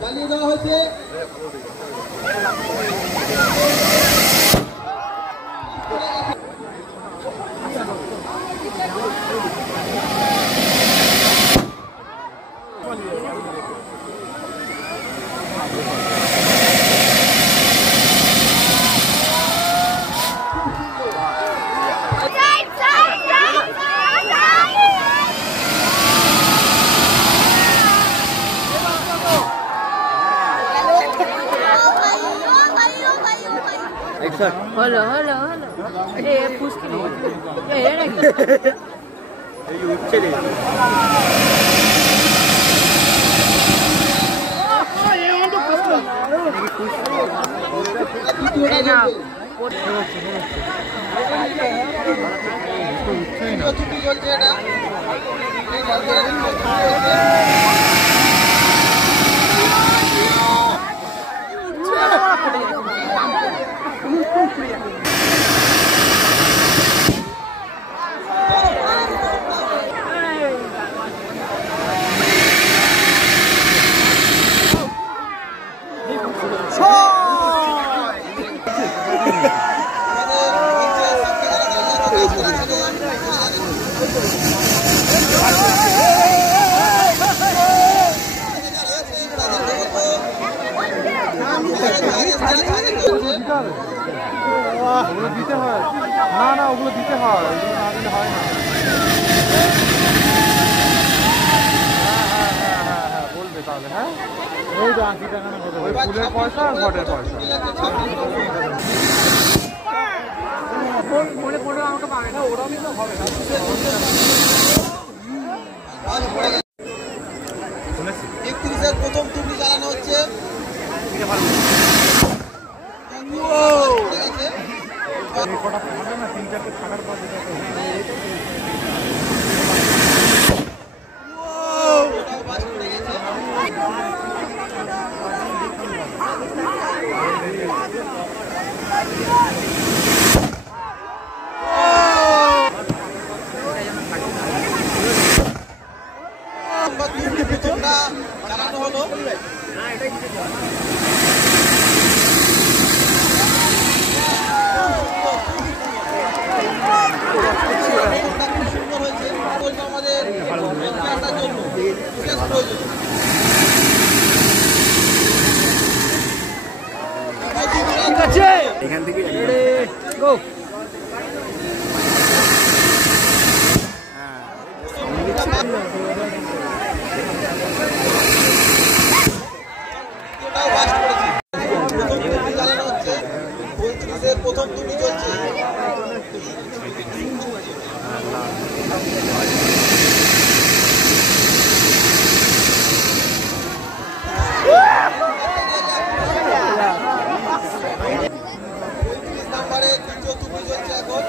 জ্বালিয়ে দেওয়া হয়েছে। হলো হলো হলো এ পুষ্টি এ নাকি এই উঠছে রে ওগুলো দিতে হয় না না ওগুলো দিতে হয় ওগুলো না দিলে হয় না হ্যাঁ বলবে তাহলে হ্যাঁ ওই তো 80 টাকা না ওই ফুলের পয়সা আর ঘটের পয়সা মনে পড়ে আমাকে পাবে না ওরা তো হবে না 31-এর প্রথম টুর্নি চালানো হচ্ছে। চালানো হলো সুন্দর হয়েছে আমাদের জন্য বিশেষ প্রয়োজন। ঠিক আছে এখান থেকে গো প্রথম টুর্নি চলছে। নাম্বারে তৃতীয় টুর্নি চলছে এখন।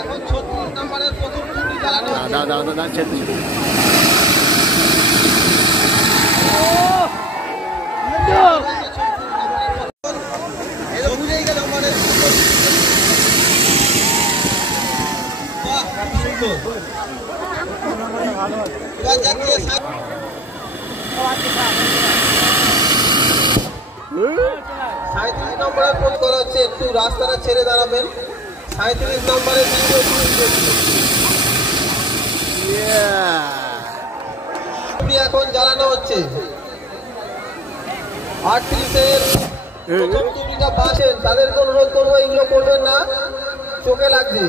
এখন 36 নাম্বারের প্রথম টুর্নি চালানো হচ্ছে। এবার যাচ্ছে 37 নম্বরে ফোন করা হচ্ছে, একটু রাস্তাটা ছেড়ে দাঁড়াবেন। 37 নম্বরে এখন জ্বালানো হচ্ছে। 38-এর প্রথম টুপিটা বাসেন, তাদেরকে অনুরোধ করবো এগুলো করবেন না, চোখে লাগছে।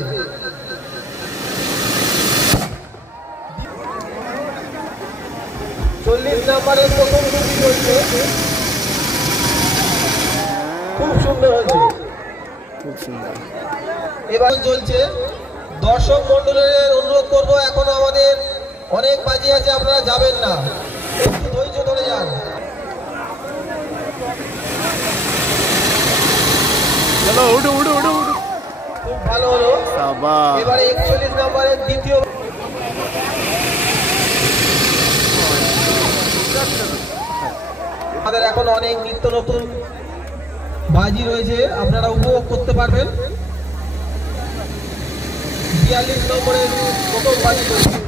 40 নম্বরের প্রথম টুপি চলছে, খুব সুন্দর হয়েছে। খুব সুন্দর। এবার চলছে, দর্শক মন্ডলের অনুরোধ করবো, এখনো আমাদের অনেক বাজি আছে, আপনারা যাবেন না, একটু ধৈর্য ধরে যান। চলো উঠো উঠো উঠো উঠো। খুব ভালো হলো। সাবাস। এবারে 41 নম্বরের দ্বিতীয়, আমাদের এখন অনেক নিত্য নতুন বাজি রয়েছে, আপনারা উপভোগ করতে পারবেন। 42 নম্বরের প্রথম বাজি রয়েছে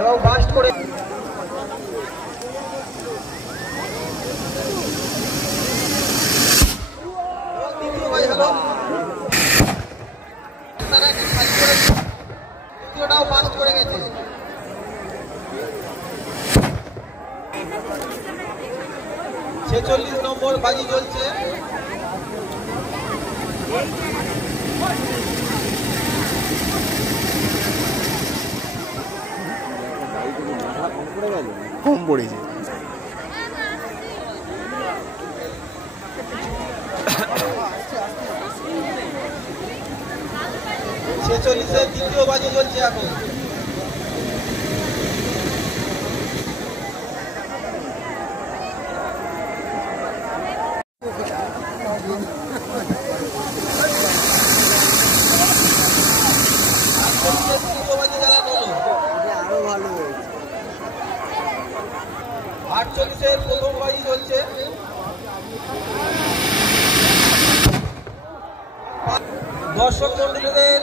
এবং বাস্ট করে দ্বিতীয় বাজি হলো, তারা খালি করে দ্বিতীয়টাও বাস্ট করে গেছে। 46 নম্বর বাজি চলছে। কম পড়েছে। 46-এর দ্বিতীয় বাজি চলছে এখন। তৃতীয় বাজি জ্বালানো হলো। 48-এর প্রথম বাজি চলছে। দর্শক মন্ডলীদের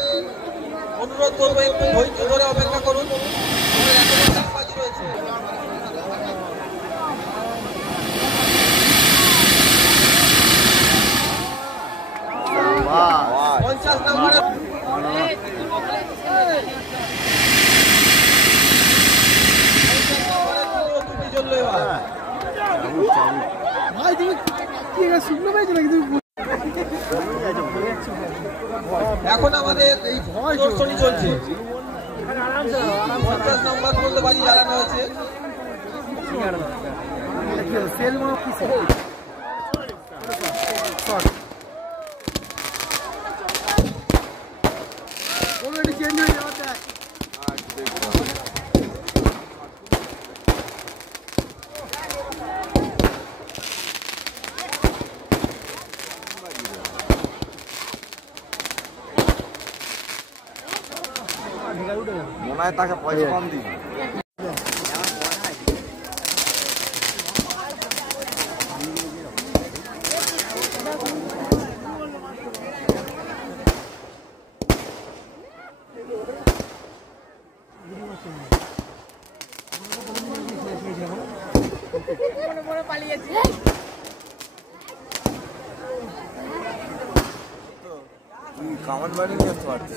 অনুরোধ করবো, একটু ধৈর্য ধরে অপেক্ষা করুন, এখনো অনেক বাজি রয়েছে। 50 নম্বরের চললো এবার। ভাই তুমি কি এটা শুকনো পেয়েছো নাকি তুমি? এখন আমাদের এই প্রদর্শনী চলছে, 50 নম্বর পর্যন্ত বাজি জ্বালানো হয়েছে। মনে হয় তাকে পয়সা কম দিই। কামান বাড়ি নিয়ে আসতে পারছি।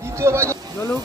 দ্বিতীয় বাজি চলুক।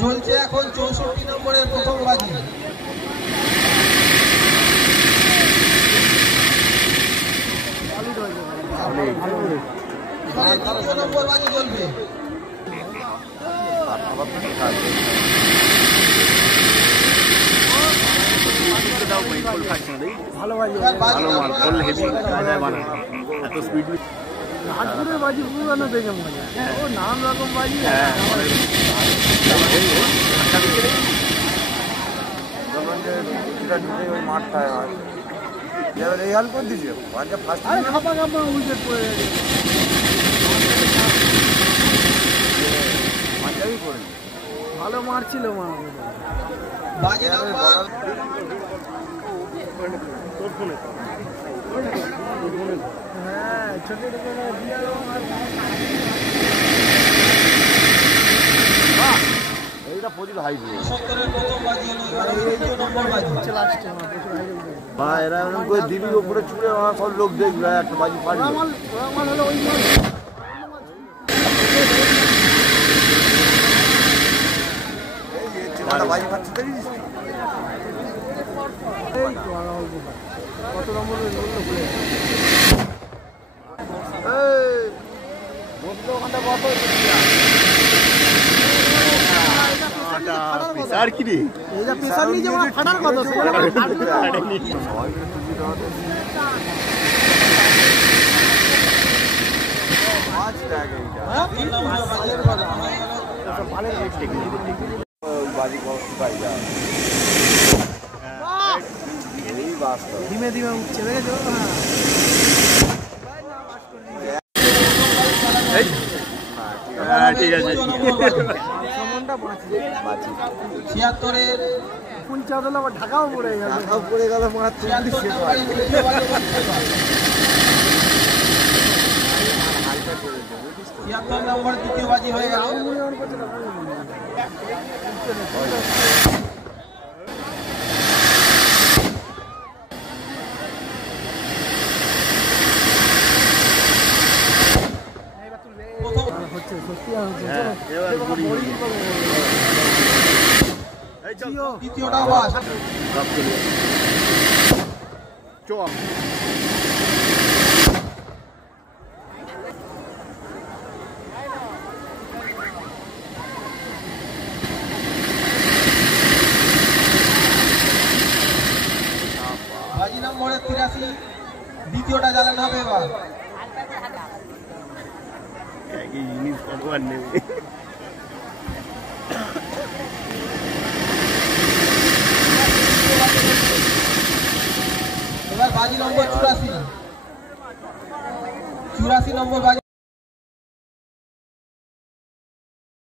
জ্বলছে এখন 64 নম্বরের প্রথম বাজি। এবারে 2য় নম্বর বাজি জ্বলবে। ভালো বাজি এত স্পিড নাগপুরের বাজি পুরানো দেখে মজা ও নাম রকম বাজি মাঠটায় এই হাল করে দিয়েছে খাপা খাপা উইকেট পড়ে গেছে ভালো মারছিল মা বাজি নাম্বার হ্যাঁ ছোট এইটা প্রচুর হাই 70 প্রথম বাজি হলো। এবারে 2য় নম্বর বাজি। লাস্টে বা এরা এরকম করে দিল্লির উপরে ছুড়ে আমার সব লোক দেখবে একটা বাজি পারবে মাল হলো ওই মাল বাজি পাচ্ছে দেখিস এই তো কত নম্বর বললো বলে আর কি রে এইটা পেশার নিয়ে যেমন ফাটার কথা ধীমে ধীমে উঠছে দেখেছো ঠিক আছে 76-এর ফুল চাদল আবার ঢাকাও পড়ে গেল পড়ে গেল মাছ 76 নম্বরে 2য় বাজি হচ্ছে এবার। 76 নম্বর 2য় বাজি হয়ে গেল। হচ্ছে সত্যি হচ্ছে দ্বিতীয়টা বাজ। বাজি নম্বরে 83 দ্বিতীয়টা জ্বালানো হবে এবার। এবার বাজি নম্বর 84 নম্বর বাজি